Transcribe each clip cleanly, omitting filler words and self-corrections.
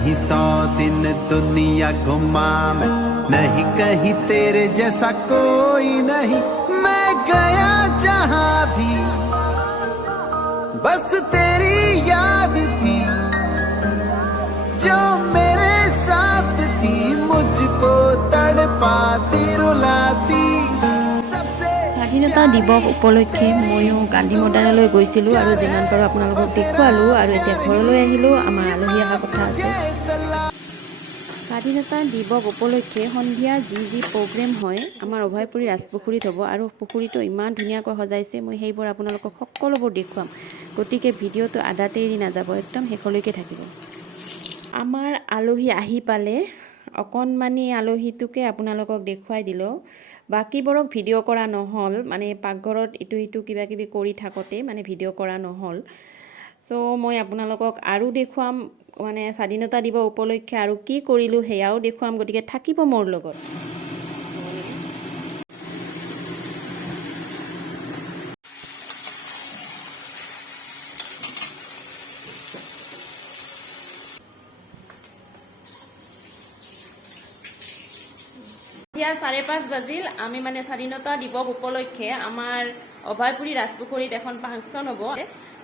कहीं 100 दिन दुनिया घुमा मैं, नहीं कहीं तेरे जैसा कोई नहीं। मैं गया जहां भी बस तेरी याद थी, जो मेरे साथ थी मुझको तड़पाती रुलाती। স্বাধীনতা দিৱস উপলক্ষে ময়ো গান্ধী মৈদানলৈ গৈছিলোঁ আৰু যিমান পাৰোঁ আপোনালোকক দেখুৱালোঁ। আৰু এতিয়া ঘৰলৈ আহিলোঁ, আমাৰ আলহী অহা কথা আছে। স্বাধীনতা দিৱস উপলক্ষে সন্ধিয়া যি প্ৰগ্ৰেম হয় আমাৰ অভয়পুৰী ৰাজপুখুৰীত হ'ব, আৰু পুখুৰীটো ইমান ধুনীয়াকৈ সজাইছে। মই সেইবোৰ আপোনালোকক সকলোবোৰ দেখুৱাম, গতিকে ভিডিঅ'টো আধাতে এৰি নাযাব, একদম শেষলৈকে থাকিব। আমাৰ আলহী আহি পালে, অকণমানি আলহীটোকে আপোনালোকক দেখুৱাই দিলোঁ। বাকীবোৰক ভিডিঅ' কৰা নহ'ল, মানে পাকঘৰত ইটো সিটো কিবা কিবি কৰি থাকোঁতে মানে ভিডিঅ' কৰা নহ'ল। চ' মই আপোনালোকক আৰু দেখুৱাম, মানে স্বাধীনতা দিৱস উপলক্ষে আৰু কি কৰিলোঁ সেয়াও দেখুৱাম, গতিকে থাকিব মোৰ লগত। এতিয়া 5:30 বাজিল। আমি মানে স্বাধীনতা দিৱস উপলক্ষে আমাৰ অভয়পুৰী ৰাজপুখুৰীত এখন ফাংচন হ'ব,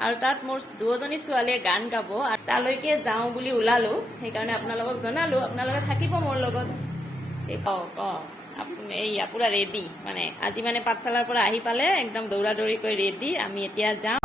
আৰু তাত মোৰ দুজনী ছোৱালীয়ে গান গাব, আৰু তালৈকে যাওঁ বুলি ওলালোঁ। সেইকাৰণে আপোনালোকক জনালোঁ, আপোনালোকে থাকিব মোৰ লগত। এই পুৰা ৰেডি, মানে আজি মানে পাঠশালাৰ পৰা আহি পালে একদম দৌৰা দৌৰিকৈ ৰেডি। আমি এতিয়া যাওঁ।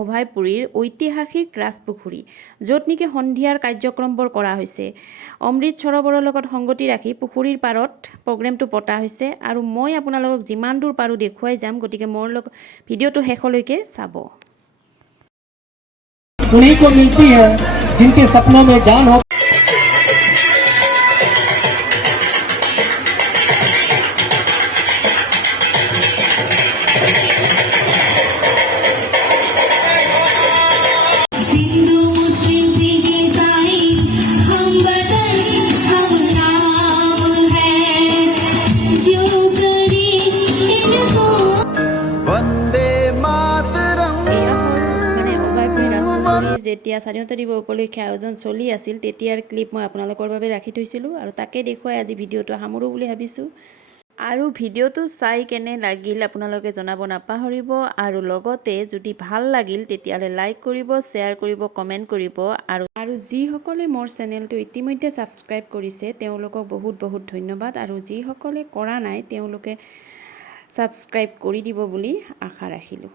অভয়পুৰীৰ ঐতিহাসিক ৰাজপুখুৰী, য'ত নেকি সন্ধিয়াৰ কাৰ্যক্ৰমবোৰ কৰা হৈছে। অমৃত সৰোবৰৰ লগত সংগতি ৰাখি পুখুৰীৰ পাৰত প্ৰগ্ৰেমটো পতা হৈছে, আৰু মই আপোনালোকক যিমান দূৰ পাৰোঁ দেখুৱাই যাম, গতিকে মোৰ লগত ভিডিঅ'টো শেষলৈকে চাব। उन्हीं को मिलती है जिनके सपनों में जान हो। যেতিয়া স্বাধীনতা দিৱস উপলক্ষে আয়োজন চলি আছিল, তেতিয়াৰ ক্লিপ মই আপোনালোকৰ বাবে ৰাখি থৈছিলোঁ, আৰু তাকে দেখুৱাই আজি ভিডিঅ'টো সামৰোঁ বুলি ভাবিছোঁ। আৰু ভিডিঅ'টো চাই কেনে লাগিল আপোনালোকে জনাব নাপাহৰিব, আৰু লগতে যদি ভাল লাগিল তেতিয়াহ'লে লাইক কৰিব, শ্বেয়াৰ কৰিব, কমেণ্ট কৰিব। আৰু যিসকলে মোৰ চেনেলটো ইতিমধ্যে ছাবস্ক্ৰাইব কৰিছে তেওঁলোকক বহুত বহুত ধন্যবাদ, আৰু যিসকলে কৰা নাই তেওঁলোকে ছাবস্ক্ৰাইব কৰি দিব বুলি আশা ৰাখিলোঁ।